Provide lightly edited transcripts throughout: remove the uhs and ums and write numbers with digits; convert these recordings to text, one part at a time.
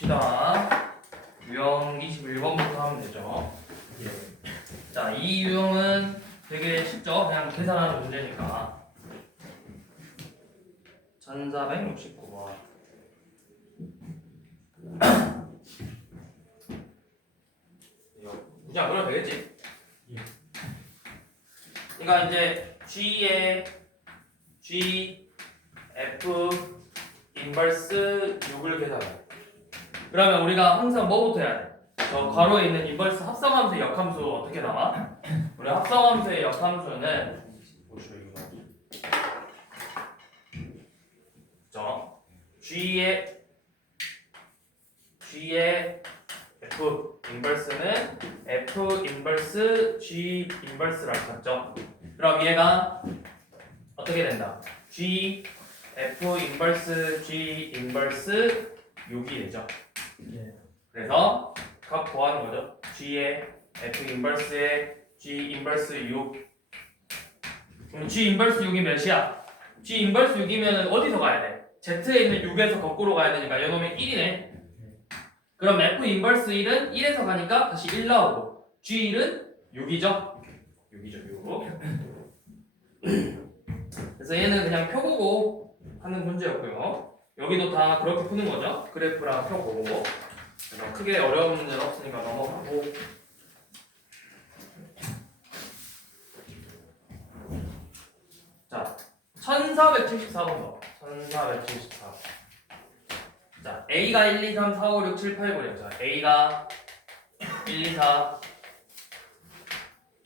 봅시다. 유형 21번부터 하면 되죠. 예. 자, 이 유형은 되게 쉽죠? 그냥 계산하는 문제니까. 1469번. 이거 굳이 안 그려도 되겠지? 그러니까 이제 G의 G, F, 인버스 6을 계산해. 그러면 우리가 항상 뭐부터 해야 돼? 저 괄호에 있는 인버스 합성함수의 역함수 어떻게 나와? 우리 합성함수의 역함수는 저 G의 F 인버스는 F 인버스 G 인버스라고 했죠. 그럼 얘가 어떻게 된다? G F 인버스 G 인버스 6이 되죠. 그래서 값 구하는 거죠. G의 F 인버스의 G 인버스 6. 그럼 G 인버스 6이 몇이야? G 인버스 6이면 어디서 가야 돼? Z에 있는 6에서 거꾸로 가야 되니까 요놈이 1이네. 그럼 F 인버스 1은 1에서 가니까 다시 1 나오고 G 1은 6이죠. 6이죠. 6. 그래서 얘는 그냥 펴보고 하는 문제였고요. 여기도 다 그렇게 푸는 거죠. 그래프랑 펴보고. 그래서 크게 어려운 문제는 없으니까 넘어가고. 자, 1474번도. 1474. 자, A가 1, 2, 3, 4, 5, 6, 7, 8, 9래요. 자, A가 1, 2, 4,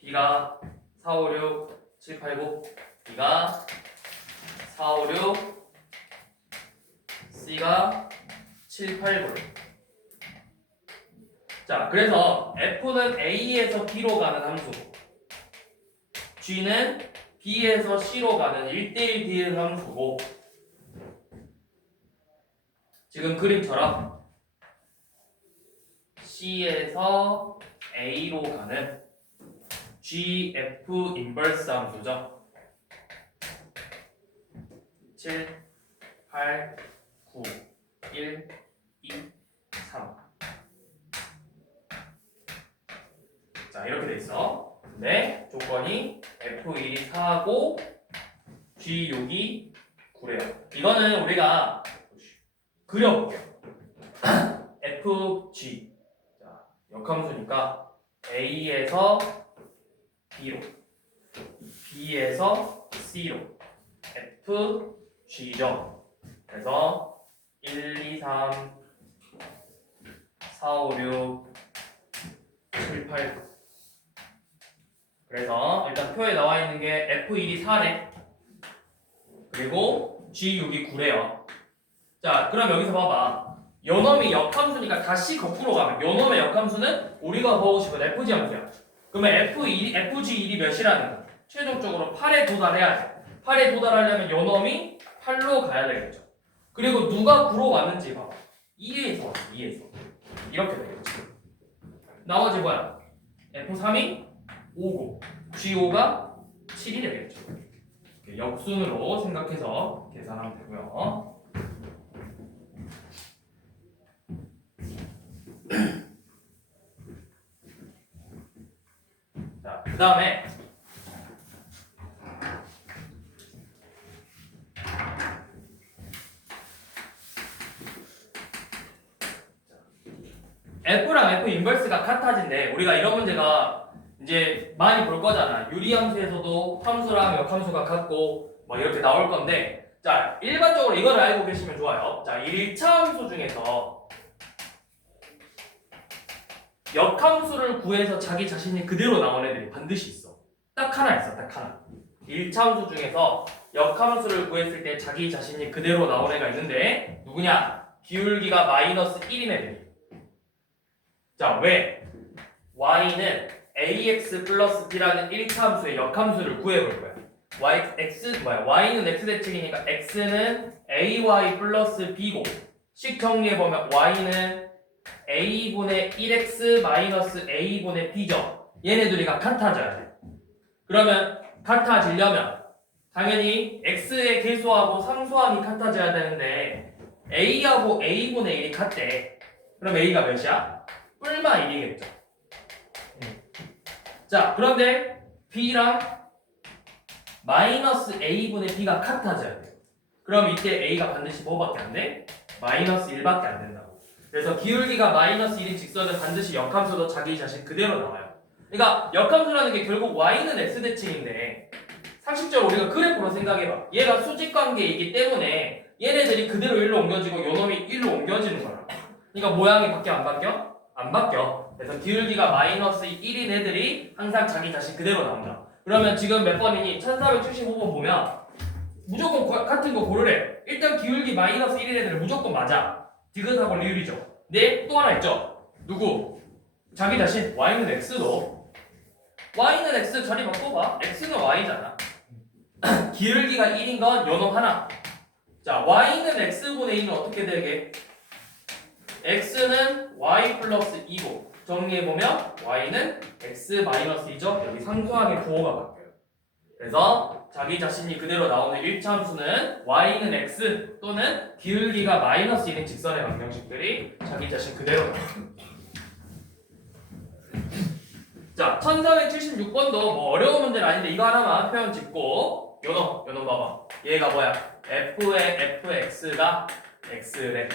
B가 4, 5, 6, 7, 8, 9, B가 4, 5, 6, C가 7, 8, 9. 자, 그래서 F는 A에서 B로 가는 함수고 G는 B에서 C로 가는 1대1 비행 함수고 지금 그림처럼 C에서 A로 가는 GF 인버스 함수죠. 7, 8, 9, 1, 2, 3. 자, 이렇게 돼 있어. 근데 조건이 F1이 4고 G6이 9래요. 이거는 우리가 그려볼게요. FG. 자, 역함수니까 A에서 B로, B에서 C로, FG죠. 그래서 1, 2, 3, 4, 5, 6, 7, 8, 9. 그래서 일단 표에 나와 있는 게 F1이 4래. 그리고 G6이 9래요. 자, 그럼 여기서 봐봐. 요놈이 역함수니까 다시 거꾸로 가면 요놈의 역함수는 우리가 보고 싶은 FG 함수야. 그러면 FG1이 몇이라는 거야? 최종적으로 8에 도달해야 돼. 8에 도달하려면 요놈이 8로 가야 되겠죠. 그리고 누가 9로 왔는지 봐봐. 2에서 2에서 이렇게 되겠지. 나머지 뭐야? F3이 5고 G5가 7이 되겠죠. 역순으로 생각해서 계산하면 되고요. 자, 그 다음에 F랑 F 인버스가 같아진대. 우리가 이런 문제가 이제 많이 볼 거잖아. 유리함수에서도 함수랑 역함수가 같고 뭐 이렇게 나올 건데, 자, 일반적으로 이걸 알고 계시면 좋아요. 자, 1차 함수 중에서 역함수를 구해서 자기 자신이 그대로 나온 애들이 반드시 있어. 딱 하나 있어. 딱 하나. 1차 함수 중에서 역함수를 구했을 때 자기 자신이 그대로 나온 애가 있는데 누구냐? 기울기가 마이너스 1인 애들이. 자, 왜? y는 ax 플러스 b라는 1차 함수의 역함수를 구해볼 거야. y는 x대칭이니까 x는 ay 플러스 b고 식 정리해보면 y는 a분의 1x 마이너스 a분의 b죠. 얘네들이가 같아져야 돼. 그러면 같아지려면 당연히 x의 계수하고 상수함이 같아져야 되는데 a하고 a분의 1이 같대. 그럼 A가 몇이야? 뿔마 1이겠죠. 자, 그런데 B랑 마이너스 A분의 B가 같아져야 돼. 그럼 이때 A가 반드시 뭐밖에 안 돼? 마이너스 1밖에 안 된다고. 그래서 기울기가 마이너스 1인 직선은 반드시 역함수도 자기 자신 그대로 나와요. 그러니까 역함수라는 게 결국 y는 x대칭인데 상식적으로 우리가 그래프로 생각해봐. 얘가 수직관계이기 때문에 얘네들이 그대로 1로 옮겨지고 요놈이 1로 옮겨지는 거야. 그러니까 모양이 바뀌어 안 바뀌어? 안 바뀌어. 그래서 기울기가 마이너스 1인 애들이 항상 자기 자신 그대로 나온다. 그러면 지금 몇 번이니? 1475번 보면 무조건 같은 거 고르래. 일단 기울기 마이너스 1인 애들은 무조건 맞아. 디귿하고 리을이죠. 근데 또 하나 있죠. 누구? 자기 자신 y는 x도 y는 x 자리 바꿔봐. x는 y잖아. 기울기가 1인 건 요놈 하나. 자, y는 x분의 2는 어떻게 되게? x는 y 플러스 2고 정리해보면 y는 x 마이너스 2죠. 여기 상수항의 부호가 바뀌어요. 그래서 자기 자신이 그대로 나오는 1차함수는 y는 x 또는 기울기가 마이너스 1인 직선의 방정식들이 자기 자신 그대로 나와요. 자, 1476번도 뭐 어려운 문제는 아닌데 이거 하나만 표현 짚고 요놈 봐봐. 얘가 뭐야? f의 fx가 x래.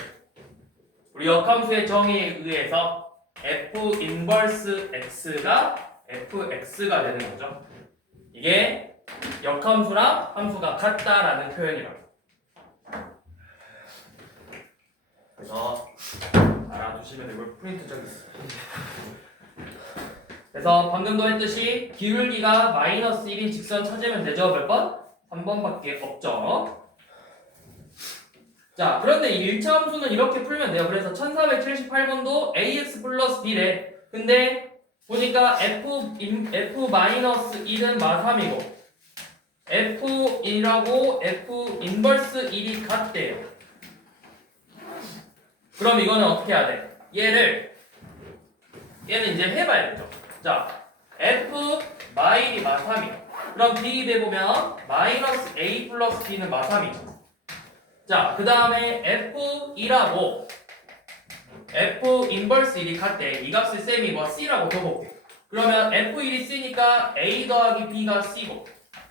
우리 역함수의 정의에 의해서 f 인버스 x가 fx가 되는 거죠. 이게 역함수랑 함수가 같다라는 표현이라고. 그래서 알아두시면 되고 프린트 저기 있어. 그래서 방금도 했듯이 기울기가 마이너스 1인 직선 찾으면 되죠. 몇 번? 3번밖에 없죠. 자, 그런데 이 1차 함수는 이렇게 풀면 돼요. 그래서 1478번도 ax 플러스 b래. 근데 보니까 f 마이너스 1은 마3이고 f1하고 f 인버스 1이 같대요. 그럼 이거는 어떻게 해야 돼? 얘는 이제 해봐야 되죠. 자, f 마일이 마3이야. 그럼 b 대보면 마이너스 a 플러스 b는 마3이죠. 자, 그 다음에 f2라고 f 인버스 1이 같대. 이 값을 쌤이 뭐 c라고 줘볼게. 그러면 f1이 c니까 a 더하기 b가 c고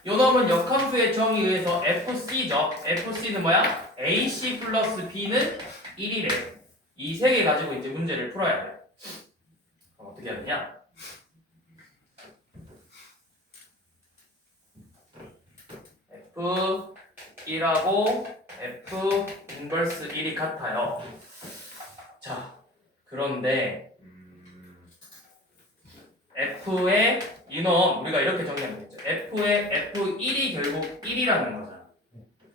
요 놈은 역함수의 정의에 의해서 fc죠. fc는 뭐야? ac 플러스 b는 1이래. 이 세 개 가지고 이제 문제를 풀어야 돼. 어떻게 하느냐? f1하고 f 인버스 1이 같아요. 자, 그런데 f의 이놈 우리가 이렇게 정리하면 되죠. f의 f1이 결국 1이라는 거잖아.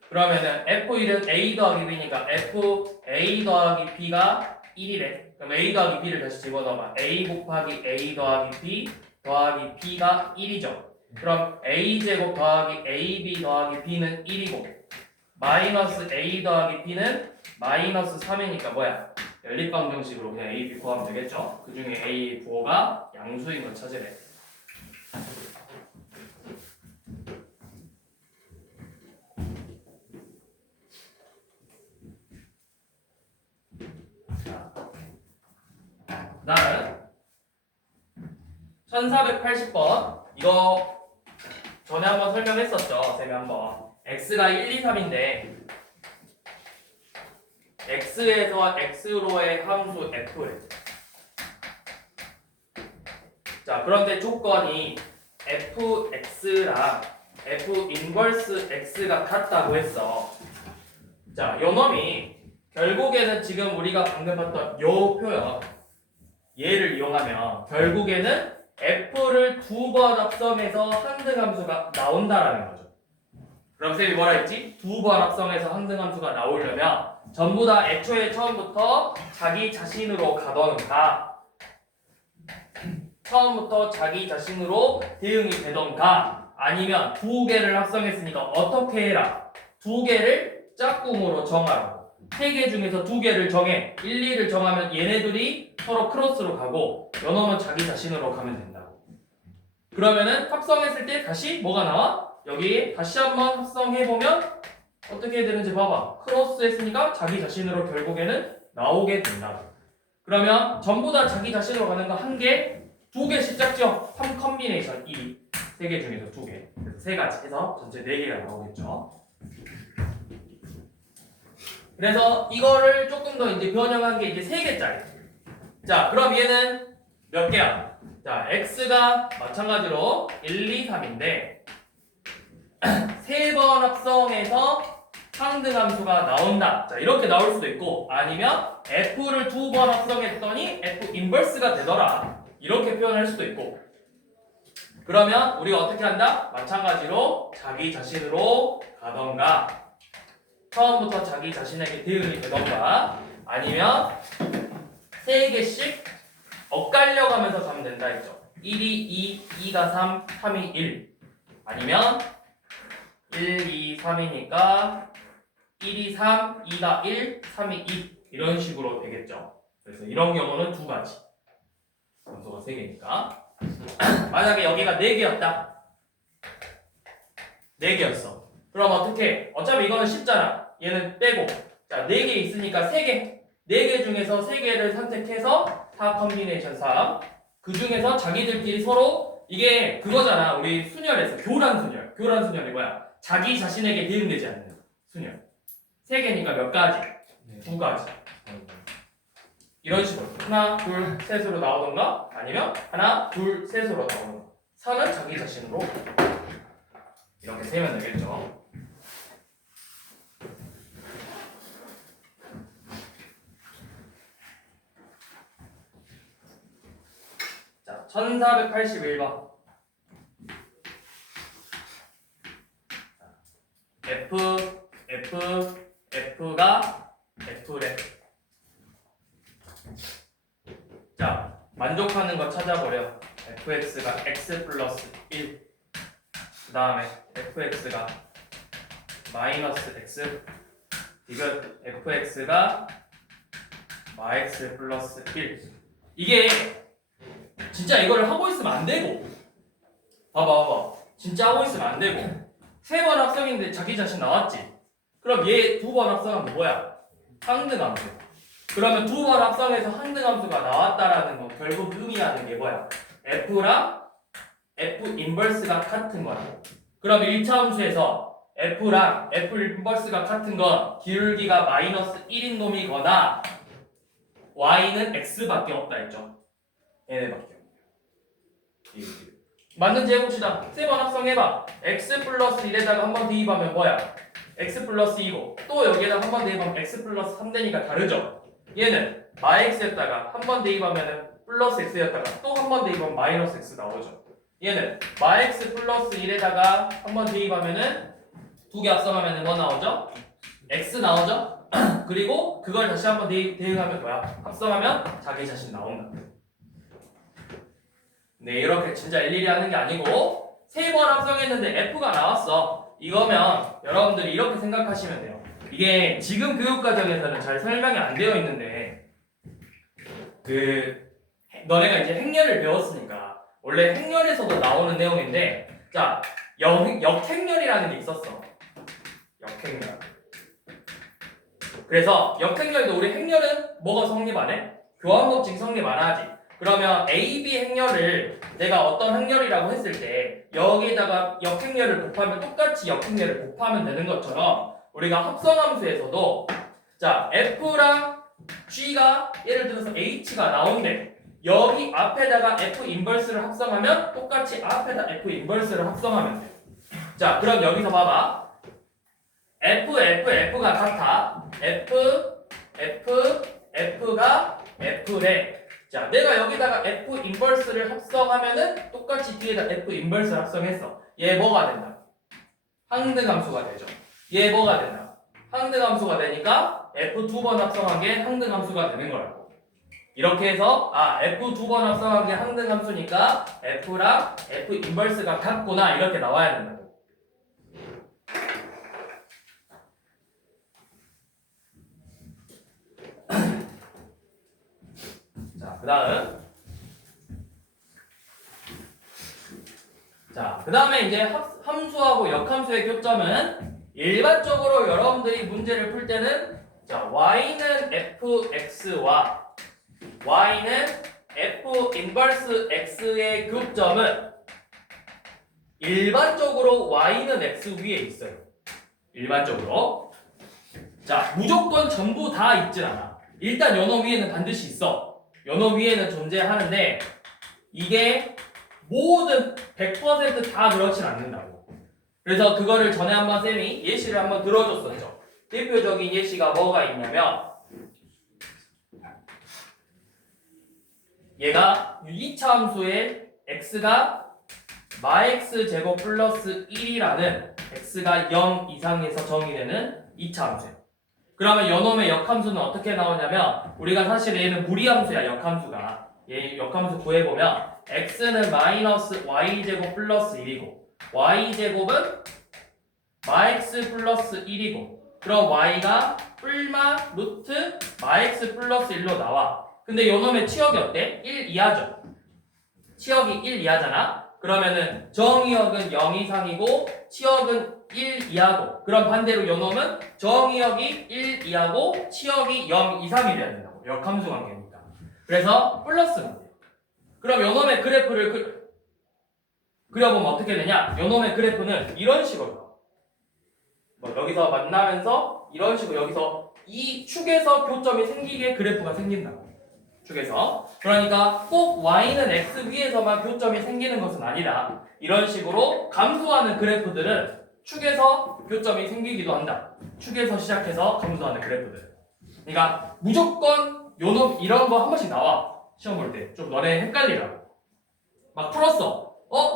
그러면은 f1은 a 더하기 b니까 f a 더하기 b가 1이래. 그럼 a 더하기 b를 다시 집어넣어봐. a 곱하기 a 더하기 b 더하기 b가 1이죠. 그럼 a제곱 더하기 ab 더하기 b는 1이고 마이너스 a 더하기 b는 마이너스 3이니까 뭐야? 연립방정식으로 그냥 a, b 구하면 되겠죠? 그 중에 a 부호가 양수인 걸 찾으래. 다음은 1480번 이거 전에 한번 설명했었죠. 쌤이 한번 x가 1, 2, 3인데 x에서 x로의 함수 f래. 자, 그런데 조건이 fx랑 f 인버스 x가 같다고 했어. 자, 요 놈이 결국에는 지금 우리가 방금 봤던 요 표현 얘를 이용하면 결국에는 f를 두 번 합성해서 항등함수가 나온다라는 거죠. 그럼 쌤이 뭐라 했지? 두 번 합성해서 항등함수가 나오려면 전부 다 애초에 처음부터 자기 자신으로 가던가 처음부터 자기 자신으로 대응이 되던가 아니면 두 개를 합성했으니까 어떻게 해라? 두 개를 짝꿍으로 정하라고. 세 개 중에서 두 개를 정해. 1, 2를 정하면 얘네들이 서로 크로스로 가고 요놈은 자기 자신으로 가면 된다고. 그러면은 합성했을 때 다시 뭐가 나와? 여기 다시 한번 합성해보면 어떻게 되는지 봐봐. 크로스 했으니까 자기 자신으로 결국에는 나오게 된다. 그러면 전부 다 자기 자신으로 가는 거 한 개, 두 개씩 짝죠? 3 컨비네이션 2. 세 개 중에서 두 개. 그래서 세 가지 해서 전체 네 개가 나오겠죠. 그래서 이거를 조금 더 이제 변형한 게 이제 세 개짜리. 자, 그럼 얘는 몇 개야? 자, x가 마찬가지로 1, 2, 3인데 세 번 합성해서 상등함수가 나온다. 자, 이렇게 나올 수도 있고 아니면 f를 두 번 합성했더니 f 인버스가 되더라. 이렇게 표현할 수도 있고. 그러면 우리가 어떻게 한다? 마찬가지로 자기 자신으로 가던가 처음부터 자기 자신에게 대응이 되던가 아니면 세 개씩 엇갈려 가면서 가면 된다 했죠. 1이 2, 2가 3, 3이 1 아니면 1, 2, 3이니까 1이 3, 2가 1, 3이 2 이런 식으로 되겠죠. 그래서 이런 경우는 두 가지 함수가 세 개니까 만약에 여기가 4개였다 4개였어 그럼 어떻게 어차피 이거는 쉽잖아 얘는 빼고 자 4개 있으니까 3개 4개 중에서 3개를 선택해서 4 컨비네이션 3 그 중에서 자기들끼리 서로 이게 그거잖아 우리 순열에서 교란 순열이 뭐야 자기 자신에게 대응되지 않는 순열 3개니까 몇 가지? 네. 2가지 이런 식으로 하나, 둘, 셋으로 나오던가 아니면 하나, 둘, 셋으로 나오던가 4는 자기 자신으로 이렇게 세면 되겠죠. 자, 1481번 F가 F래. 자, 만족하는 거 찾아보려. fx가 x 플러스 1. 그 다음에 fx가 마이너스 x. 이건 fx가 마x 플러스 1. 이게 진짜 이거를 하고 있으면 안 되고. 봐봐. 진짜 하고 있으면 안 되고. 3번 합성인데 자기 자신 나왔지? 그럼 얘 2번 합성하면 뭐야? 상등함수. 그러면 2번 합성해서 상등함수가 나왔다라는 거 결국 의미하는 게 뭐야? F랑 F 인버스가 같은 거야. 그럼 1차 함수에서 F랑 F 인버스가 같은 건 기울기가 마이너스 1인 놈이거나 Y는 X밖에 없다 했죠. 얘네밖에. 맞는지 해봅시다. 3번 합성해봐. X 플러스 1에다가 한 번 대입하면 뭐야? X 플러스 2고 또 여기에다 한 번 대입하면 X 플러스 3되니까 다르죠? 얘는 마X였다가 한 번 대입하면 플러스 X였다가 또 한 번 대입하면 마이너스 X 나오죠? 얘는 마X 플러스 1에다가 한 번 대입하면은 두 개 합성하면 뭐 나오죠? X 나오죠? 그리고 그걸 다시 한 번 대입하면 뭐야? 합성하면 자기 자신 나온다. 네, 이렇게 진짜 일일이 하는 게 아니고 3번 합성했는데 F가 나왔어. 이거면 여러분들이 이렇게 생각하시면 돼요. 이게 지금 교육과정에서는 잘 설명이 안 되어 있는데 너네가 이제 행렬을 배웠으니까 원래 행렬에서도 나오는 내용인데 자, 역행렬이라는 게 있었어. 역행렬. 그래서 역행렬도 우리 행렬은 뭐가 성립 안 해? 교환법칙 성립 안 하지. 그러면 AB 행렬을 내가 어떤 행렬이라고 했을 때 여기에다가 역행렬을 곱하면 똑같이 역행렬을 곱하면 되는 것처럼 우리가 합성함수에서도 자 F랑 G가 예를 들어서 H가 나온대. 여기 앞에다가 F 인버스를 합성하면 똑같이 앞에다 F 인버스를 합성하면 돼. 자 그럼 여기서 봐봐. F가 같아. F가 F래. 자, 내가 여기다가 F 인버스를 합성하면은 똑같이 뒤에다 F 인버스를 합성했어. 얘 뭐가 된다? 항등함수가 되죠. 얘 뭐가 된다? 항등함수가 되니까 F 두 번 합성한 게 항등함수가 되는 거라고. 이렇게 해서 F 두 번 합성한 게 항등함수니까 F랑 F 인버스가 같구나 이렇게 나와야 된다고. 그 다음에 이제 함수하고 역함수의 교점은 일반적으로 여러분들이 문제를 풀 때는 자 y는 fx와 y는 f 인버스 x의 교점은 일반적으로 y는 x 위에 있어요. 일반적으로. 자, 무조건 전부 다 있진 않아. 일단 연어 위에는 반드시 있어. 연어 위에는 존재하는데 이게 모든 100%다 그렇진 않는다고. 그래서 그거를 전에 한번 쌤이 예시를 한번 들어줬었죠. 대표적인 예시가 뭐가 있냐면 얘가 이차 함수의 x가 마x 제곱 플러스 1이라는 x가 0 이상에서 정의되는 2차 함수예요. 그러면 요놈의 역함수는 어떻게 나오냐면 우리가 사실 얘는 무리함수야. 역함수가 얘 역함수 구해보면 x는 마이너스 y제곱 플러스 1이고 y제곱은 마x 플러스 1이고 그럼 y가 뿔마 루트 마x 플러스 1로 나와. 근데 요놈의 치역이 어때? 1 이하죠. 치역이 1 이하잖아. 그러면은 정의역은 0 이상이고 치역은 1 이하고 그럼 반대로 요놈은 정의역이 1 이하고 치역이 0 이상이 돼야 된다고. 역함수 관계니까. 그래서 플러스가 돼요. 그럼 요놈의 그래프를 그려보면 어떻게 되냐? 요놈의 그래프는 이런 식으로 나와. 뭐 여기서 만나면서 이런 식으로 여기서 이 축에서 교점이 생기게 그래프가 생긴다고. 축에서. 그러니까 꼭 y는 x 위에서만 교점이 생기는 것은 아니라 이런 식으로 감소하는 그래프들은 축에서 교점이 생기기도 한다. 축에서 시작해서 감소하는 그래프들. 그러니까 무조건 요놈 이런 거 한 번씩 나와. 시험 볼 때. 좀 너네 헷갈리라고. 막 풀었어.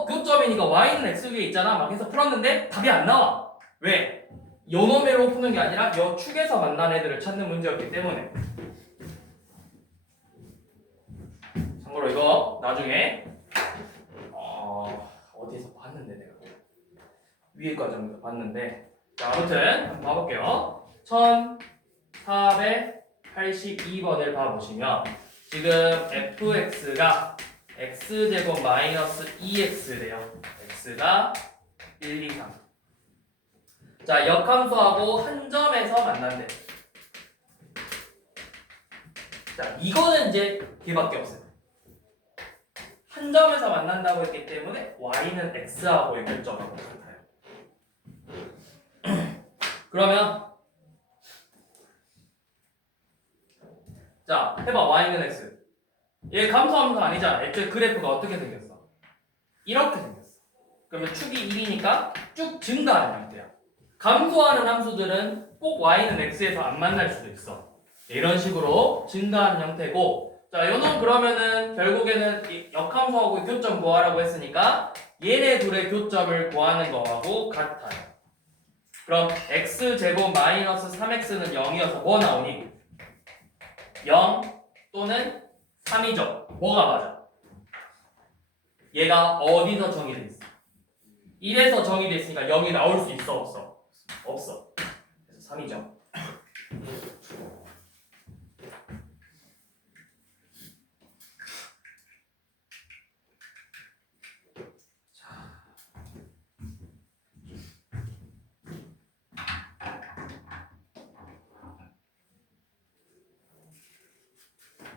교점이니까 y는 x 위에 있잖아. 막 해서 풀었는데 답이 안 나와. 왜? 요놈으로 푸는 게 아니라 요 축에서 만난 애들을 찾는 문제였기 때문에. 참고로 이거 나중에 어디서 봤는데 내가 위에 과정에서 봤는데 자 아무튼 한번 봐볼게요. 1482번을 봐보시면 지금 fx가 x제곱 마이너스 2x래요. x가 1, 2, 3. 자 역함수하고 한 점에서 만난대. 자 이거는 이제 걔밖에 없어요. 한 점에서 만난다고 했기 때문에 y는 x하고의 결점하고 같아요. 그러면 자 해봐. y는 x 얘 감소함수 아니잖아. 애초에 그래프가 어떻게 생겼어? 이렇게 생겼어. 그러면 축이 1이니까 쭉 증가하는 형태야. 감소하는 함수들은 꼭 y는 x에서 안 만날 수도 있어. 이런 식으로 증가하는 형태고 자, 요놈 그러면은 결국에는 이 역함수하고 교점 구하라고 했으니까 얘네 둘의 교점을 구하는 거하고 같아요. 그럼 x제곱 마이너스 3x는 0이어서 뭐 나오니? 0 또는 3이죠. 뭐가 맞아? 얘가 어디서 정의돼 있어? 1에서 정의돼 있으니까 0이 나올 수 있어 없어? 없어. 그래서 3이죠.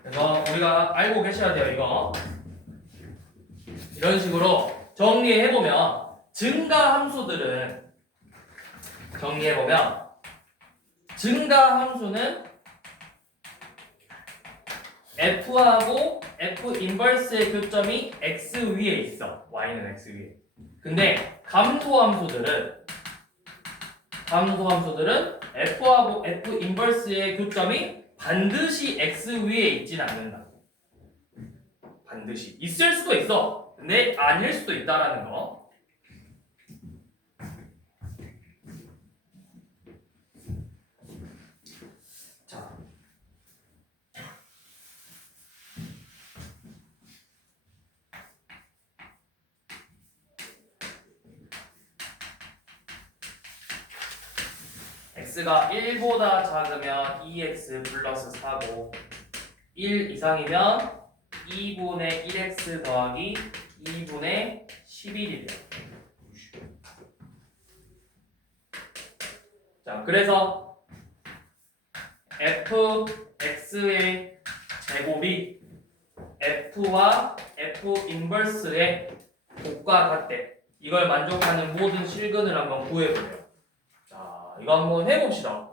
그래서 우리가 알고 계셔야 돼요. 이거 이런 식으로 정리해보면 증가 함수들은 정리해보면 증가 함수는 f하고 f 인버스의 교점이 x 위에 있어. y는 x 위에. 근데 감소 함수들은 f하고 f 인버스의 교점이 반드시 x 위에 있진 않는다. 반드시 있을 수도 있어. 근데 아닐 수도 있다라는 거. 자, x가 1보다 작으면 2x 플러스 4고 1 이상이면 2분의 1x 더하기 2분의 11이 돼요. 자, 그래서 fx의 제곱이 F와 F 인버스의 곱과 같대. 이걸 만족하는 모든 실근을 한번 구해보래요. 자, 이거 한번 해봅시다.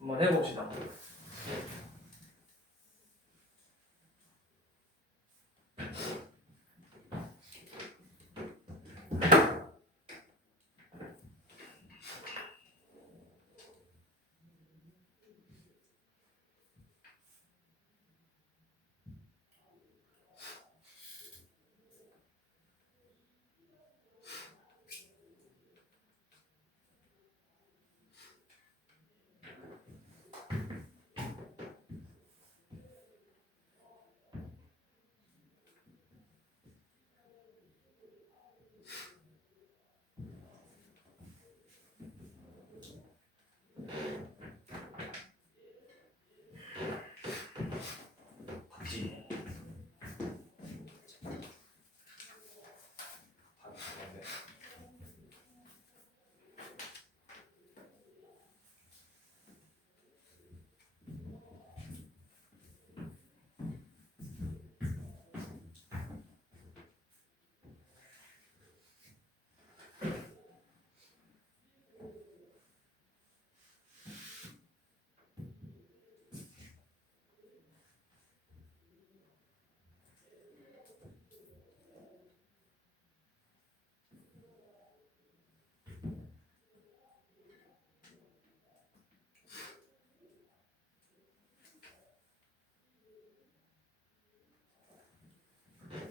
한번 해봅시다.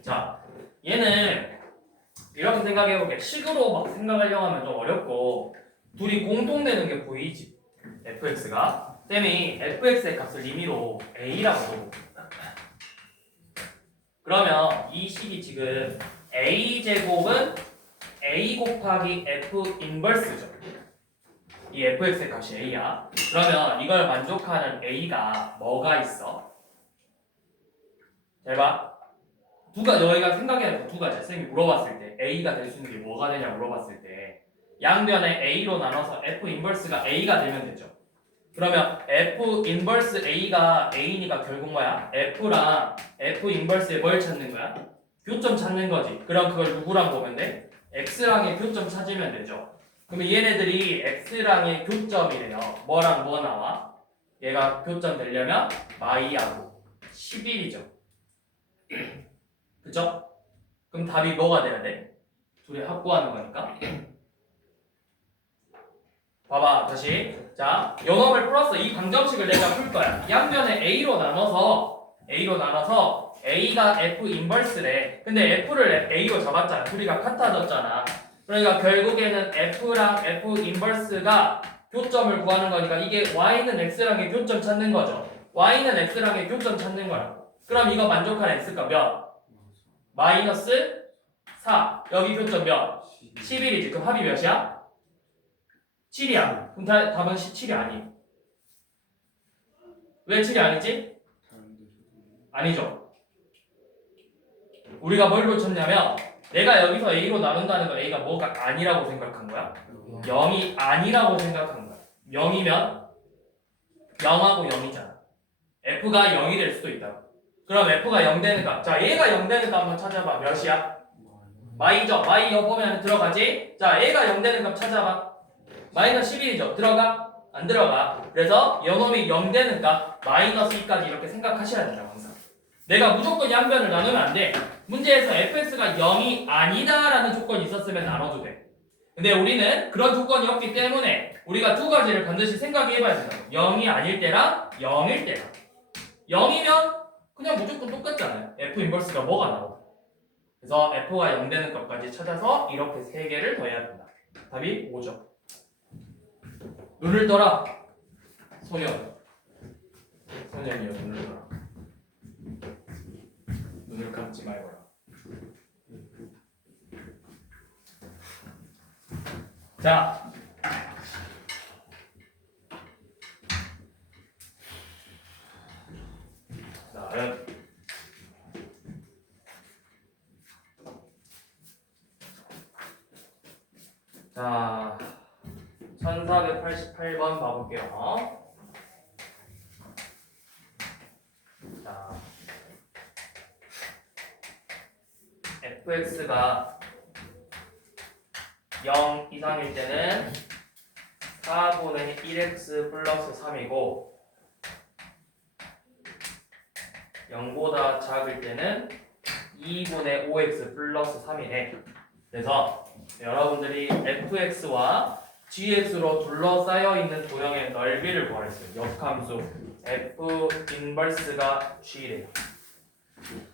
자, 얘는 이렇게 생각해볼게. 식으로 막 생각하려고 하면 좀 어렵고 둘이 공통되는 게 보이지? fx가 쌤이 fx의 값을 임의로 a라고 그러면 이 식이 지금 a제곱은 a 곱하기 f 인버스죠. 이 fx의 값이 a야. 그러면 이걸 만족하는 a가 뭐가 있어? 잘 봐. 너희가 생각해야 돼. 두 가지. 쌤이 물어봤을 때 A가 될 수 있는 게 뭐가 되냐 물어봤을 때 양변에 A로 나눠서 F 인버스가 A가 되면 되죠. 그러면 F 인버스 A가 A니까 결국 뭐야? F랑 F 인버스에 뭘 찾는 거야? 교점 찾는 거지. 그럼 그걸 누구랑 보면 돼? X랑의 교점 찾으면 되죠. 그러면 얘네들이 X랑의 교점이래요. 뭐랑 뭐 나와? 얘가 교점 되려면 마이하고 11이죠. 그죠? 그럼 답이 뭐가 돼야 돼? 둘이 합구하는 거니까. 봐봐, 다시. 자, 요놈을 풀었어. 이 방정식을 내가 풀 거야. 양변에 A로 나눠서 A가 F 인버스래. 근데 F를 A로 잡았잖아. 둘이가 같아졌잖아. 그러니까 결국에는 F랑 F 인버스가 교점을 구하는 거니까 이게 Y는 X랑의 교점 찾는 거죠. Y는 X랑의 교점 찾는 거야. 그럼 이거 만족한 X가 몇? 마이너스 4. 여기 교점 몇? 11이지. 그럼 합이 몇이야? 7이야. 그럼 답은 17이 아니. 왜 7이 아니지? 아니죠. 우리가 뭘 고쳤냐면 내가 여기서 A로 나눈다는 건 A가 뭐가 아니라고 생각한 거야? 0이 아니라고 생각한 거야. 0이면 0하고 0이잖아. F가 0이 될 수도 있다. 그럼 F가 0 되는 값. 자, 얘가 0 되는 값 한번 찾아봐. 몇이야? 마이죠. 마이 여 보면 들어가지. 자, 얘가 0 되는 값 찾아봐. 마이너스 11이죠. 들어가? 안 들어가. 그래서 요놈이 0 되는 값 마이너스 2까지 이렇게 생각하셔야 된다. 항상. 내가 무조건 양변을 나누면 안 돼. 문제에서 fx가 0이 아니다라는 조건이 있었으면 나눠도 돼. 근데 우리는 그런 조건이 없기 때문에 우리가 두 가지를 반드시 생각해봐야 된다. 0이 아닐 때랑 0일 때랑. 0이면 그냥 무조건 똑같잖아요. f 인버스가 뭐가 나오고. 그래서 f가 0 되는 것까지 찾아서 이렇게 세 개를 더해야 된다. 답이 5죠. 눈을 떠라. 소년이요, 눈을 떠라. 눈을 감지 말거라. 자, 나은 자 1488번 봐볼게요. 자, fx가 0 이상일 때는 4분의 1x 플러스 3이고 0보다 작을 때는 2분의 5x 플러스 3이래. 그래서 여러분들이 fx와 gx로 둘러싸여 있는 도형의 넓이를 구하랬어요. 역함수 f 인버스가 g래요.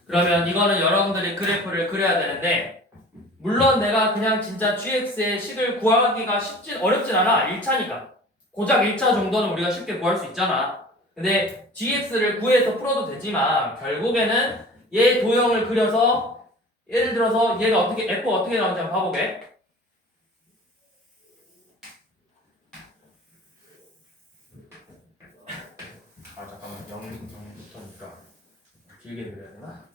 그러면 이거는 여러분들이 그래프를 그려야 되는데, 물론 내가 그냥 진짜 gx의 식을 구하기가 어렵진 않아. 1차니까. 고작 1차 정도는 우리가 쉽게 구할 수 있잖아. 근데 gx를 구해서 풀어도 되지만 결국에는 얘 도형을 그려서, 예를 들어서 얘가 어떻게 f 어떻게 나오는지 한번 봐보게. 아 잠깐만, 0부터니까 길게 그려야 되나?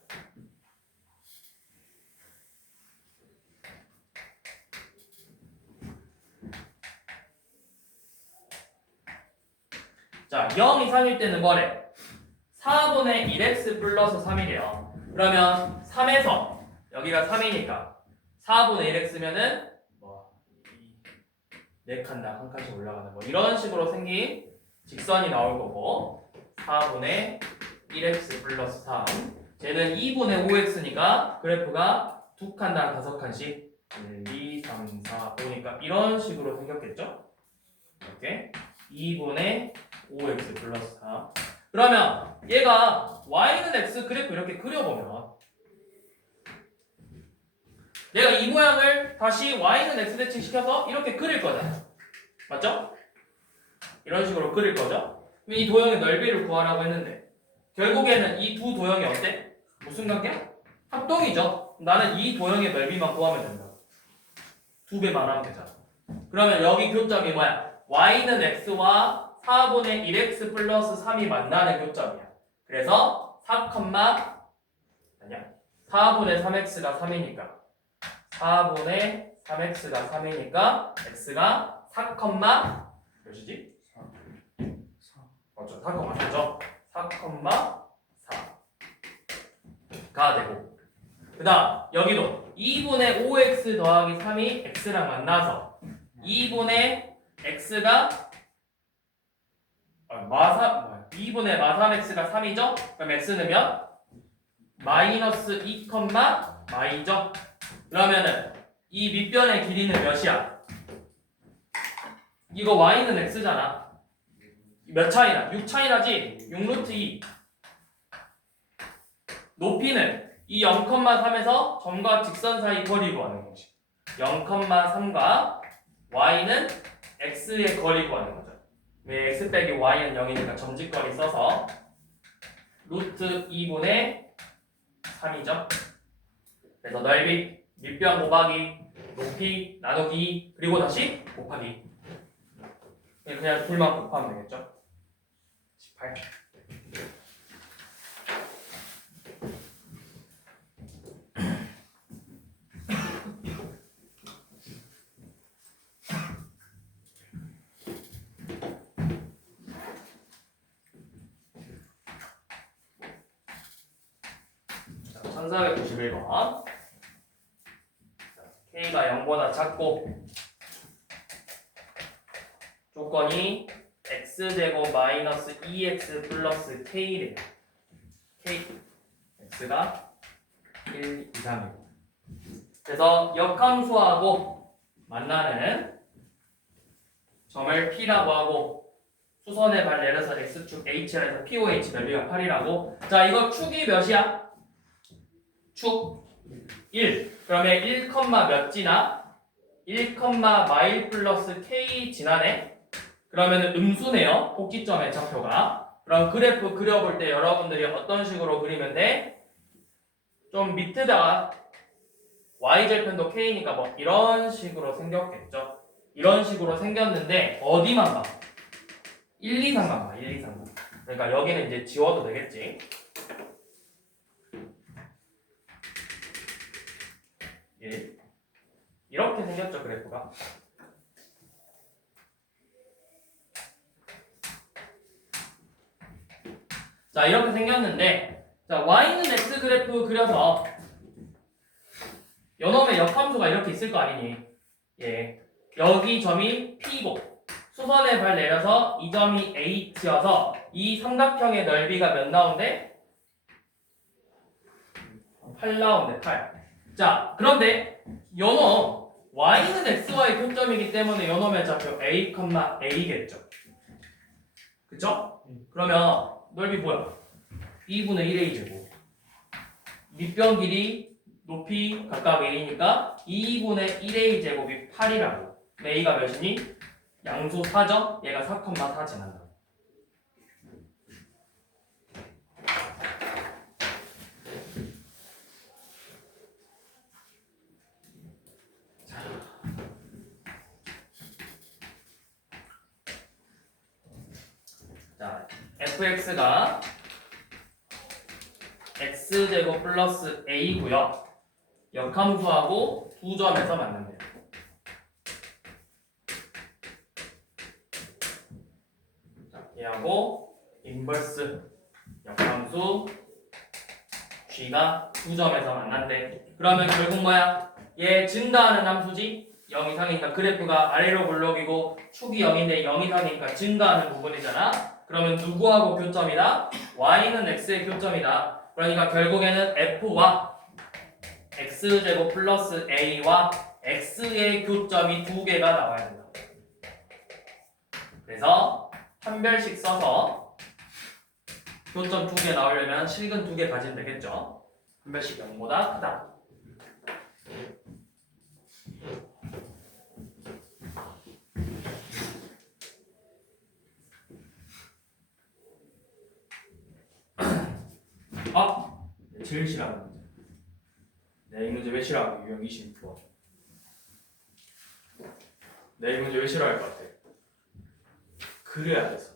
자, 0 이상일 때는 뭐래? 4분의 1x 플러스 3이래요. 그러면 3에서 여기가 3이니까 4분의 1x면은 뭐 4칸당 한 칸씩 올라가는 뭐 이런 식으로 생긴 직선이 나올 거고, 4분의 1x 플러스 3, 쟤는 2분의 5x니까 그래프가 2칸당 5칸씩 1, 2, 3, 4, 5니까 이런 식으로 생겼겠죠? 이렇게 2분의 5x 플러스 4. 그러면 얘가 y는 x 그래프 이렇게 그려보면 내가 이 모양을 다시 y는 x 대칭 시켜서 이렇게 그릴 거잖아. 맞죠? 이런 식으로 그릴 거죠? 이 도형의 넓이를 구하라고 했는데 결국에는 이 두 도형이 어때? 무슨 관계야? 합동이죠. 나는 이 도형의 넓이만 구하면 된다. 2배만 하면 되잖아. 그러면 여기 교점이 뭐야? y는 x와 4분의 1x 플러스 3이 만나는 교점이야. 그래서 4분의 3x가 3이니까 4분의 3x가 3이니까 x가 4, 몇이지? 4. 맞죠? 4,4죠? 4,4가 되고, 그 다음 여기도 2분의 5x 더하기 3이 x랑 만나서 2분의 x가 2분의 마3x가 3이죠? 그럼 x는 몇? 마이너스 2, 마이죠? 그러면은 이 밑변의 길이는 몇이야? 이거 y는 x잖아. 몇 차이나? 6 차이나지? 6루트 2. 높이는 이 0,3에서 점과 직선 사이 거리 구하는 거지. 0,3과 y는 x의 거리 구하는 거죠. 왜 x 빼기 y는 0이니까 점직거리 써서 루트 2분의 3이죠. 그래서 넓이, 밑변 곱하기, 높이 나누기, 그리고 다시 곱하기. 그냥 둘만 곱하면 되겠죠. 18. 자, 1491번. K가 0보다 작고 조건이 x제곱 마이너스 2x 플러스 k래요. k x가 1 이상이고, 그래서 역함수하고 만나는 점을 P라고 하고 수선의 발 내려서 x축 H라 해서 POH 넓이가 8이라고. 자, 이거 축이 몇이야? 축 1. 그러면 1, 몇 지나? 1, 마일 플러스 k 지나네? 그러면 음수네요. 꼭지점의 좌표가. 그럼 그래프 그려볼 때 여러분들이 어떤 식으로 그리면 돼? 좀 밑에다가 y절편도 k니까 뭐 이런 식으로 생겼겠죠. 이런 식으로 생겼는데 어디만 봐? 1, 2, 3만 봐. 1, 2, 3만. 그러니까 여기는 이제 지워도 되겠지. 1. 이렇게 생겼죠, 그래프가. 자, 이렇게 생겼는데, 자, y는 x 그래프 그려서 요놈의 역함수가 이렇게 있을 거 아니니? 예. 여기 점이 P고 수선의 발 내려서 이 점이 H여서 이 삼각형의 넓이가 몇 나온대? 8 나온대. 8. 자, 그런데 요놈 y는 x와의 교점이기 때문에 요놈의 좌표 a, a겠죠. 그쵸? 그러면 넓이 뭐야? 2분의 1a 제곱. 밑변 길이 높이 각각 a니까 2분의 1a 제곱이 8이라고. a가 몇이니? 양수 4죠? 얘가 4,4 지난다. 자, fx가 x제곱 플러스 a고요. 역함수하고 두 점에서 만난대요. 자, 얘하고 인버스 역함수 g가 두 점에서 만난대. 그러면 결국 뭐야? 얘 증가하는 함수지? 0 이상이니까 그래프가 아래로 블록이고 축이 0인데 0 이상이니까 증가하는 부분이잖아. 그러면 누구하고 교점이다? y는 x의 교점이다. 그러니까 결국에는 f와 x제곱 플러스 a와 x의 교점이 두 개가 나와야 된다. 그래서 판별식 써서 교점 두 개 나오려면 실근 두 개 가지면 되겠죠. 판별식 0보다 크다. 아! 제일 싫어하는 문제. 내 이 문제 왜 싫어하고 유형 26번. 내 이 문제 왜 싫어할 것 같아? 그래야 돼서.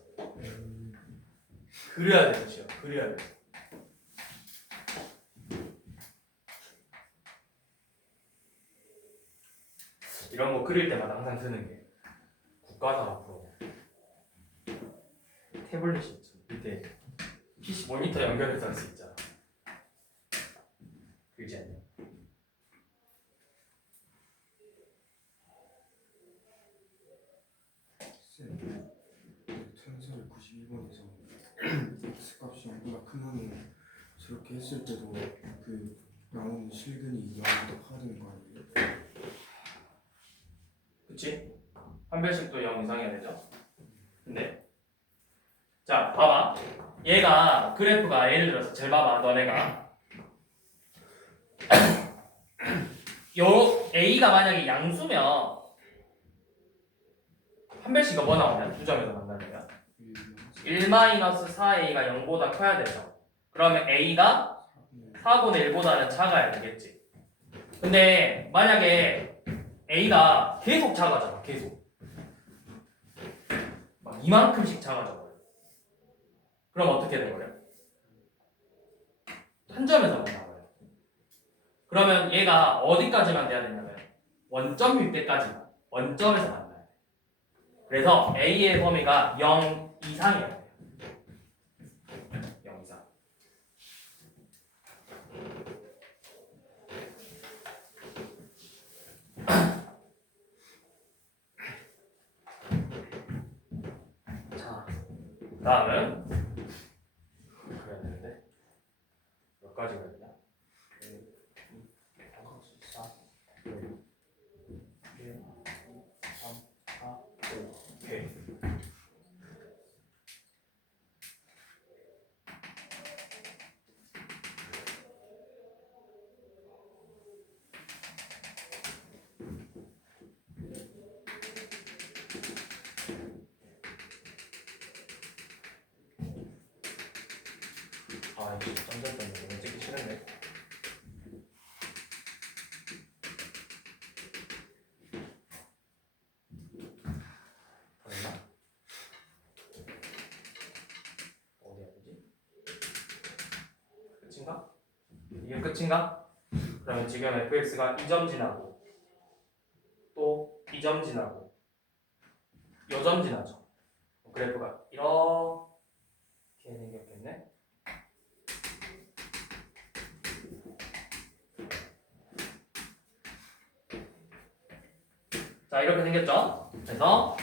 그래야 돼서 싫어. 그래야 돼서. 이런 거 그릴 때마다 항상 드는 게 국가사 앞으로 태블릿이 있죠. 밑에 PC 모니터 연결해서 할 수 있잖아. 그지 않냐? 텐서를 92번에서 X값이 0보다 크면 저렇게 했을 때도 그 나오는 실근이 0보다 커야 되는 거 아니에요? 그치? 판별식도 0 이상 해야 되죠? 근데 자 봐봐. 얘가 그래프가 예를 들어서 잘 봐봐. 너네가 요 A가 만약에 양수면 판별식이 뭐 나오냐? 두 점에서 만나는 거야. 1-4a가 0보다 커야 되죠. 그러면 a가 4분의 1보다는 작아야 되겠지. 근데 만약에 a가 계속 작아져. 계속 막 이만큼씩 작아져 버려. 그럼 어떻게 돼버려? 한 점에서 만나버려. 그러면 얘가 어디까지만 돼야 되냐면 원점일 때까지만 원점에서 만나야 돼. 그래서 a의 범위가 0 이상이어야 돼요. 0 이상. 자, 다음은 그래야 되는데 몇 가지 그래야 되냐? 1, 2, 3, 4, 5, 1, 2, 3, 4, 5. 오케이. 아, 이거 점점 때문에 너무 찍기 싫은데. 됐나? 어디야, 되지? 끝인가? 이게 끝인가? 그러면 지금 fx가 2점 지나고 또 2점 지나고 요 점 지나죠. 그래프가 이렇게 생겼겠네. 자 이렇게 생겼죠? 그래서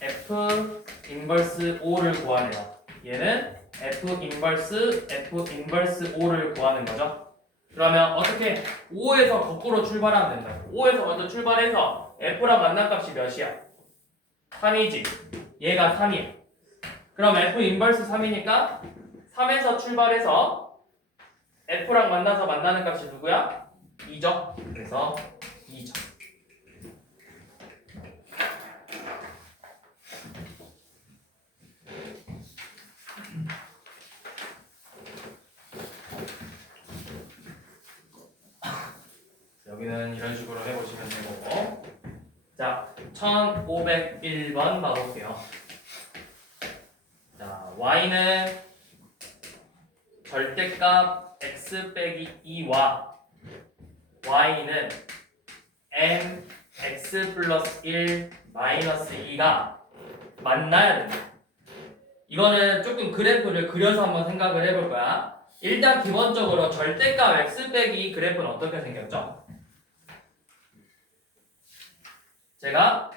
F 인버스 O를 구하래요. 얘는 F 인버스 O를 구하는 거죠. 그러면 어떻게 5에서 거꾸로 출발하면 된다고. 5에서 먼저 출발해서 F랑 만난 값이 몇이야? 3이지. 얘가 3이야. 그럼 F 인버스 3이니까 3에서 출발해서 F랑 만나서 만나는 값이 누구야? 2죠. 그래서 2죠. 여기는 이런 식으로 해보시면 되고. 자, 1501번 봐볼게요. 자, y는 절대값 x 빼기 2와 y는 mx 플러스 1 마이너스 2가 만나야 됩니다. 이거는 조금 그래프를 그려서 한번 생각을 해볼 거야. 일단 기본적으로 절대값 x 빼기 그래프는 어떻게 생겼죠? 제가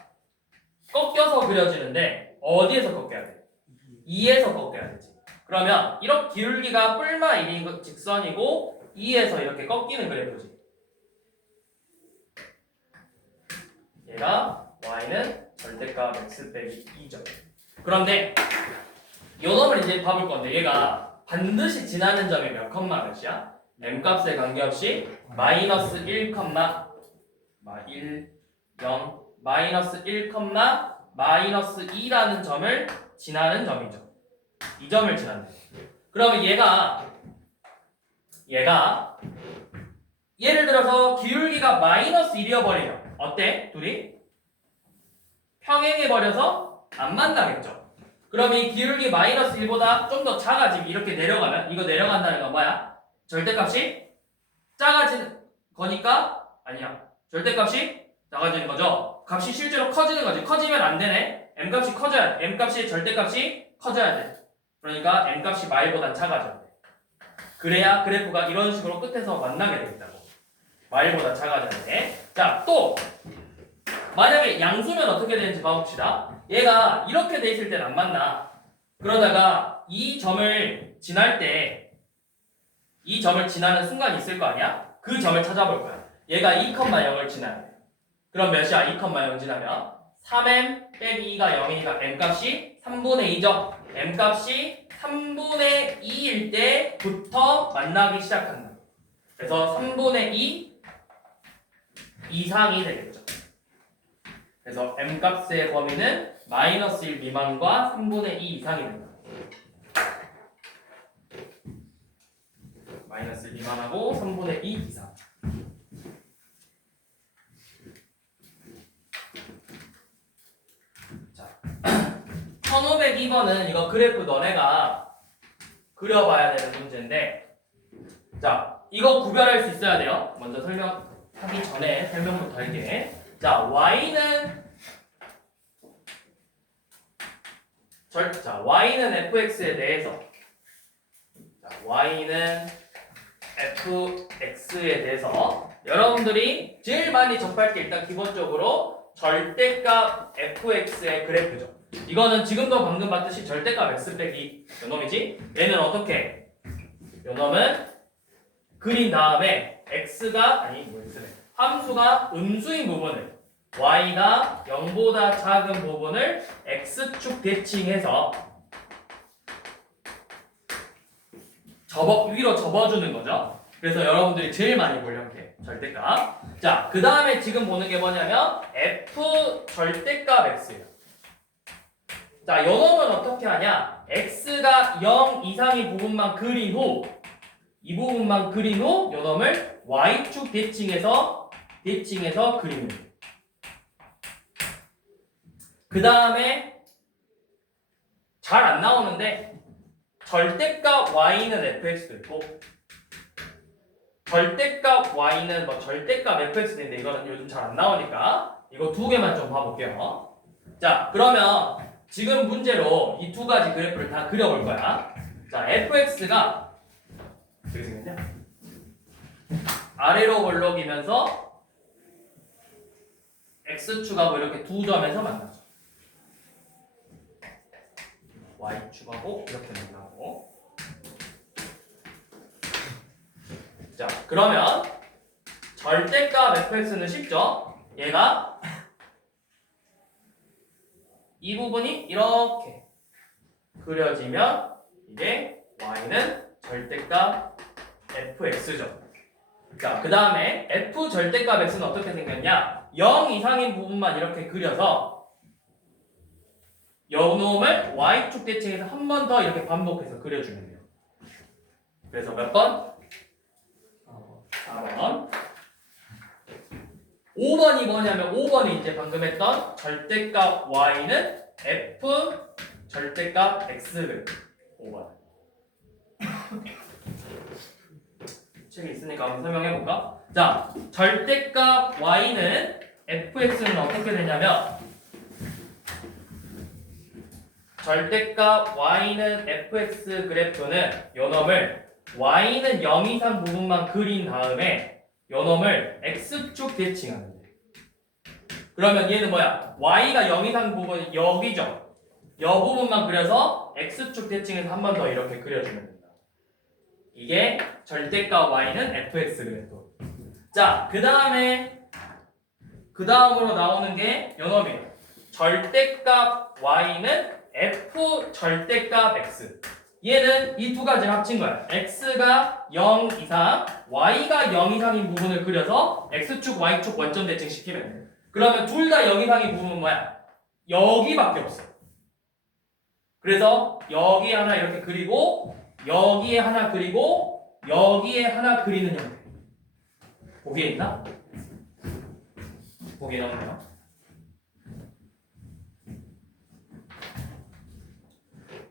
꺾여서 그려지는데 어디에서 꺾여야 돼? 2에서 꺾여야 되지. 그러면 이렇게 기울기가 뿔마 1이 직선이고 2에서 이렇게 꺾이는 그래프지. 얘가 y는 절대값 x 빼기 2죠. 그런데 요 놈을 이제 봐볼 건데 얘가 반드시 지나는 점이 몇 컴마 몇이야? m 값에 관계없이 마이너스 1 컴마 1 0 마이너스 1 컴마 마이너스 2라는 점을 지나는 점이죠. 이 점을 지난다. 그러면 얘가 예를 들어서 기울기가 마이너스 1이어버리면 어때? 둘이? 평행해버려서 안 만나겠죠. 그럼 이 기울기 마이너스 1보다 좀 더 작아지면 이렇게 내려가면 이거 내려간다는 건 뭐야? 절대값이 작아지는 거니까 아니야. 절대값이 작아지는 거죠. 값이 실제로 커지는 거지. 커지면 안 되네. m값이 커져야 돼. m값이 절대값이 커져야 돼. 그러니까 m값이 마일보다 작아져야 돼. 그래야 그래프가 이런 식으로 끝에서 만나게 되겠다고. 마일보다 작아져야 돼. 자, 또 만약에 양수면 어떻게 되는지 봐봅시다. 얘가 이렇게 돼 있을 땐 안 만나. 그러다가 이 점을 지날 때 이 점을 지나는 순간이 있을 거 아니야? 그 점을 찾아볼 거야. 얘가 2,0을 지나야 돼. 그럼 몇이야? 2,0 지나면 3m 빼기 2가 0이니까 m값이 3분의 2죠. m값이 3분의 2일 때부터 만나기 시작한다. 그래서 3분의 2 이상이 되겠죠. 그래서 m값의 범위는 마이너스 1 미만과 3분의 2 이상이 된다. 마이너스 1 미만하고 3분의 2 이상. 자, 1502번은 이거 그래프 너네가 그려봐야 되는 문제인데, 자, 이거 구별할 수 있어야 돼요. 먼저 설명하기 전에 설명부터 할게. 자, y는 fx에 대해서, 자, y는 fx에 대해서 여러분들이 제일 많이 접할 게 일단 기본적으로 절대값 fx의 그래프죠. 이거는 지금도 방금 봤듯이 절대값 x 빼기 요놈이지. 얘는 어떻게? 요놈은 그린 다음에 함수가 음수인 부분을 y가 0보다 작은 부분을 x축 대칭해서 위로 접어주는 거죠. 그래서 여러분들이 제일 많이 볼 형태 절대값. 자, 그 다음에 지금 보는 게 뭐냐면 f 절대값 x예요. 자, 요놈은 어떻게 하냐? x가 0 이상인 부분만 그린 후, 이 부분만 그린 후 요놈을 y축 대칭해서 그리는 거예요. 그 다음에 잘 안 나오는데 절대값 y는 fx도 있고 절대값 y는 절대값 fx도 있는데 이거는 요즘 잘 안 나오니까 이거 두 개만 좀 봐볼게요. 자, 그러면 지금 문제로 이 두 가지 그래프를 다 그려볼 거야. 자, fx가 어떻게 생겼냐? 아래로 볼록이면서 x축하고 이렇게 두 점에서 만나죠. y축하고 이렇게 만나고. 자, 그러면 절대값 fx는 쉽죠? 얘가 이 부분이 이렇게 그려지면 이게 y는 절대값 fx죠. 자, 그 다음에 f 절대값 x는 어떻게 생겼냐? 0 이상인 부분만 이렇게 그려서 요놈을 y축 대칭해서 한 번 더 이렇게 반복해서 그려주면 돼요. 그래서 몇 번? 4번. 5번이 뭐냐면 5번이 이제 방금 했던 절대값 y는 f 절대값 x. 5번. 책이 있으니까 한번 설명해볼까? 자, 절대값 y는 fx는 어떻게 되냐면 절대값 y는 fx 그래프는 요놈을 y는 0 이상 부분만 그린 다음에 요놈을 x축 대칭하는 거예요. 그러면 얘는 뭐야? y가 0 이상 부분 여기죠? 여 부분만 그려서 x축 대칭해서 한 번 더 이렇게 그려주면 된다. 이게 절대값 y는 fx 그래프. 자, 그 다음으로 나오는 게 요놈이에요. 절대값 y는 f 절대값 x. 얘는 이 두 가지를 합친 거야. x가 0 이상, y가 0 이상인 부분을 그려서 x축, y축 원점 대칭 시키면 돼. 그러면 둘 다 0 이상인 부분은 뭐야? 여기밖에 없어. 그래서 여기에 하나 이렇게 그리고 여기에 하나 그리고 여기에 하나 그리는 형태. 보기에 있나? 보기에 없네요.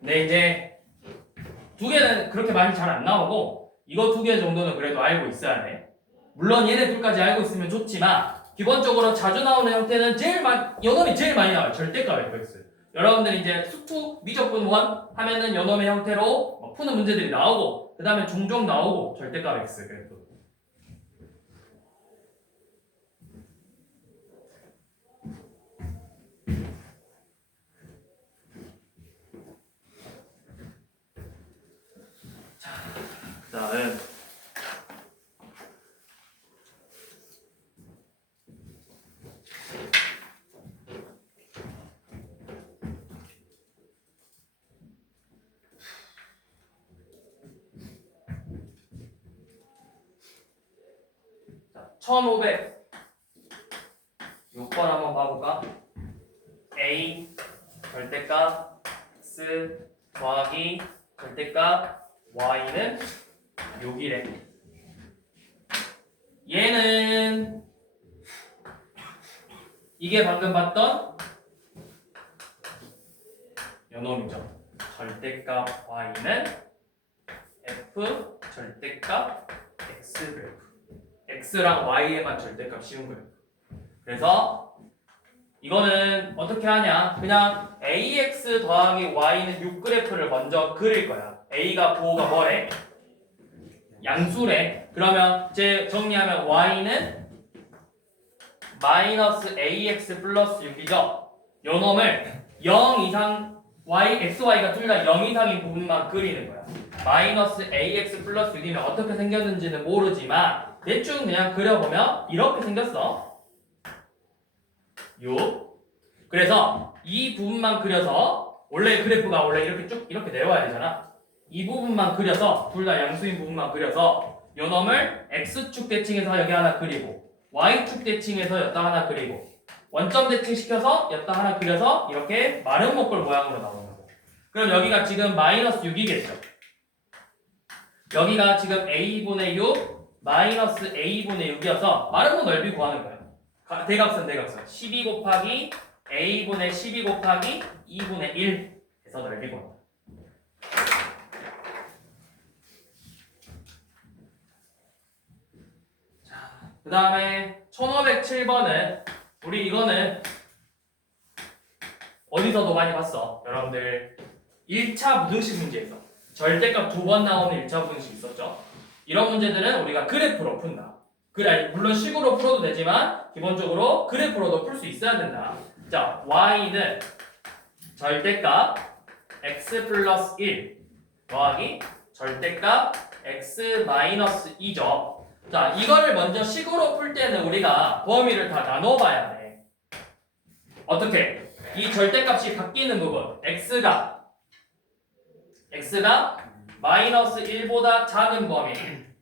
네, 이제 두 개는 그렇게 많이 잘 안 나오고 이거 두 개 정도는 그래도 알고 있어야 돼. 물론 얘네 둘까지 알고 있으면 좋지만 기본적으로 자주 나오는 형태는 요놈이 제일 많이 나와요. 절대값 fx. 여러분들이 이제 수투 미적분 원 하면은 요놈의 형태로 푸는 문제들이 나오고 그 다음에 종종 나오고 절대값 x 그래프. 다음 자, 1506번 한번 봐볼까? a 절대값 x 더하기 절대값 y는 6이래. 얘는 이게 방금 봤던 요놈이죠. 절대값 y는 f 절대값 x 그래프. x랑 y에만 절대값 씌운 그래프. 그래서 이거는 어떻게 하냐? 그냥 ax 더하기 y는 6 그래프를 먼저 그릴 거야. a가 부호가 뭐래? 양수래. 그러면 이제 정리하면 y는 마이너스 ax 플러스 6이죠. 요 놈을 0 이상 xy가 둘 다 0 이상인 부분만 그리는 거야. 마이너스 ax 플러스 6이면 어떻게 생겼는지는 모르지만 대충 그냥 그려보면 이렇게 생겼어. 6. 그래서 이 부분만 그려서 원래 그래프가 원래 이렇게 쭉 이렇게 내려와야 되잖아. 이 부분만 그려서 둘 다 양수인 부분만 그려서 요 놈을 x축 대칭해서 여기 하나 그리고 y축 대칭해서 여기다 하나 그리고 원점 대칭시켜서 여기다 하나 그려서 이렇게 마른 목골 모양으로 나오는 거고. 그럼 여기가 지금 마이너스 6이겠죠. 여기가 지금 a분의 6 마이너스 a분의 6이어서 마른 목 넓이 구하는 거예요. 대각선 12 곱하기 a분의 12 곱하기 2분의 1 해서 넓이 구하는 거예요. 그 다음에 1507번은 우리 이거는 어디서도 많이 봤어. 여러분들 1차 무등식 문제에서 절대값 2번 나오는 1차 무등식 있었죠. 이런 문제들은 우리가 그래프로 푼다. 그래, 물론 식으로 풀어도 되지만 기본적으로 그래프로도 풀 수 있어야 된다. 자, y는 절대값 x 플러스 1 더하기 절대값 x 마이너스 2죠. 자, 이거를 먼저 식으로 풀 때는 우리가 범위를 다 나눠봐야 돼. 어떻게? 이 절대값이 바뀌는 부분 x가 마이너스 1보다 작은 범위,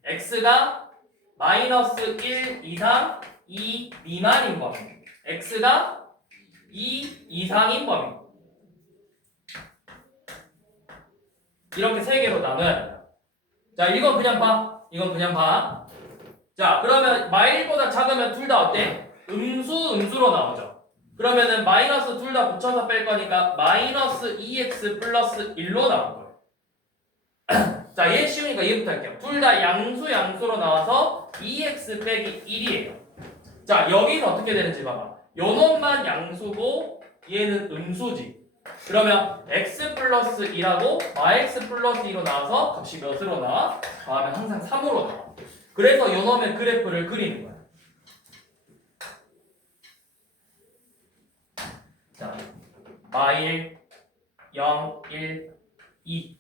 x가 마이너스 1 이상 2 미만인 범위, x가 2 이상인 범위. 이렇게 세 개로 나눠야 돼요. 자, 이건 그냥 봐. 이건 그냥 봐. 자, 그러면 마일보다 작으면 둘 다 어때? 음수로 나오죠. 그러면은 마이너스 둘 다 붙여서 뺄 거니까 마이너스 2x 플러스 1로 나올 거예요. 자, 얘 쉬우니까 얘부터 할게요. 둘 다 양수로 나와서 2x 빼기 1이에요. 자, 여기는 어떻게 되는지 봐봐. 요 놈만 양수고 얘는 음수지. 그러면 x 플러스 2하고 yx 플러스 2로 나와서 값이 몇으로 나와? 더하면 항상 3으로 나와. 그래서 요 놈의 그래프를 그리는 거야. 자, 마일 0, 1, 2.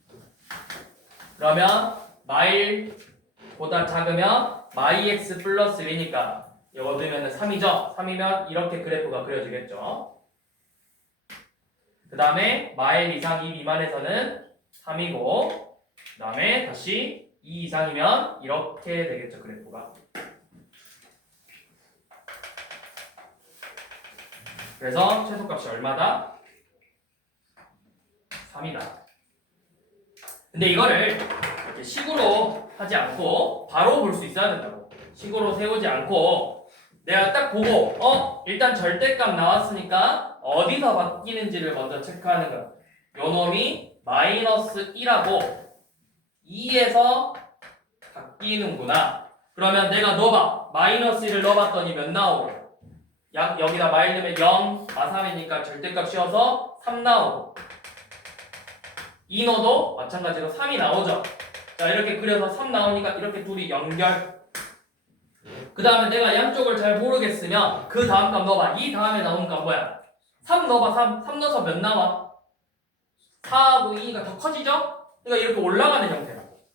그러면 마일보다 작으면 마이x 플러스 1이니까 이거 넣으면 3이죠? 3이면 이렇게 그래프가 그려지겠죠? 그 다음에 마일 이상 2 미만에서는 3이고 그 다음에 다시 2 이상이면 이렇게 되겠죠, 그래프가. 그래서 최소값이 얼마다? 3이다. 근데 이거를 이렇게 식으로 하지 않고 바로 볼 수 있어야 된다고. 식으로 세우지 않고 내가 딱 보고 일단 절대값 나왔으니까 어디서 바뀌는지를 먼저 체크하는 거야. 요 놈이 마이너스 1하고 2에서 바뀌는구나. 그러면 내가 넣어봐. 마이너스 1을 넣어봤더니 몇 나오고? 여기다 마일 넣으면 0, 마3이니까 절대값 씌워서 3 나오고 2 넣어도 마찬가지로 3이 나오죠. 자, 이렇게 그려서 3 나오니까 이렇게 둘이 연결. 그 다음에 내가 양쪽을 잘 모르겠으면 그 다음 값 넣어봐. 이 다음에 나오는 값 뭐야? 3 넣어봐. 3 넣어서 몇 나와? 4하고 2가 더 커지죠? 그러니까 이렇게 올라가는 형태라고.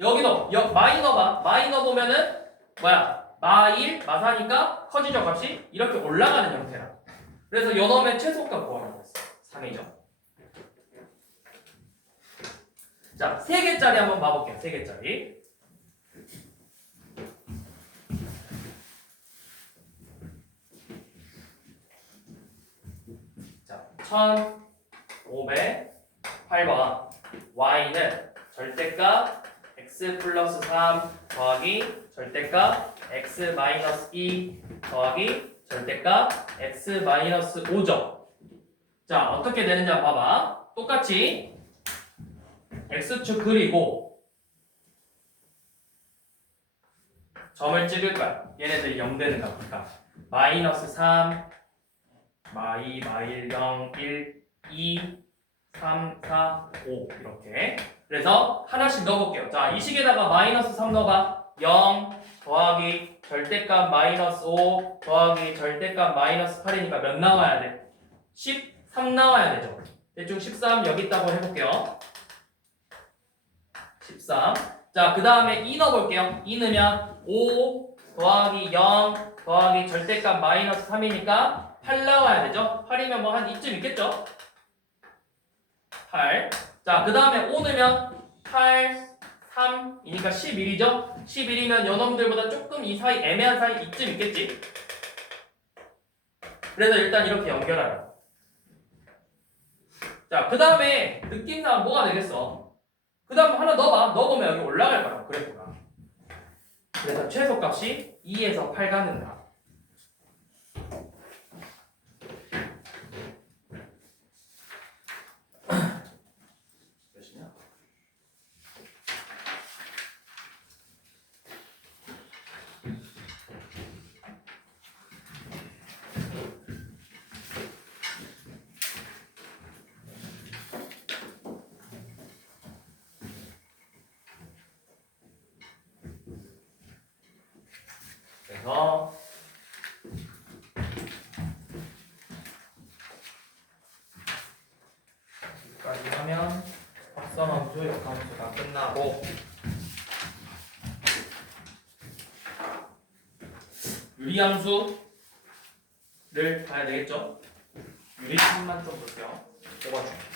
여기도 마이 넣어봐. 마이 넣어보면은 뭐야? 마1, 마4니까 커지죠 값이? 이렇게 올라가는 형태라고. 그래서 요 놈의 최소값 구하라고 했어. 3이죠. 자, 3개짜리 한번 봐볼게요. 3개짜리. 자, 1508번 y는 절대값 x 플러스 3 더하기 절대값 x 마이너스 2 더하기 절대값 x 마이너스 5죠. 자, 어떻게 되는지 한번 봐봐. 똑같이 x축 그리고 점을 찍을 거야. 얘네들이 0 되는 거니까 마이너스 3 마일 0, 1, 2, 3, 4, 5 이렇게. 그래서 하나씩 넣어볼게요. 자, 이 식에다가 마이너스 3 넣어봐. 0 더하기 절대값 마이너스 5 더하기 절대값 마이너스 8이니까 몇 나와야 돼? 13 나와야 되죠. 대충 13 여기 있다고 해볼게요. 13. 자, 그 다음에 2 넣어볼게요. 2 넣으면 5 더하기 0 더하기 절대값 마이너스 3이니까 8 나와야 되죠? 8이면 뭐 한 이쯤 있겠죠? 8. 자, 그 다음에 5 넣으면 8, 3이니까 11이죠? 11이면 요놈들보다 조금 이 사이, 애매한 사이 이쯤 있겠지? 그래서 일단 이렇게 연결하라. 자, 그 다음에 느낌상 뭐가 되겠어? 그 다음 하나 넣어봐. 넣어보면 여기 올라갈 거라고, 그래프가. 그래서 최소값이 2에서 8 가는다. 몇이냐? 함수, 역함수가 끝나고 유리함수를 봐야 되겠죠? 유리함만 좀 볼게요. 뽑아줄게.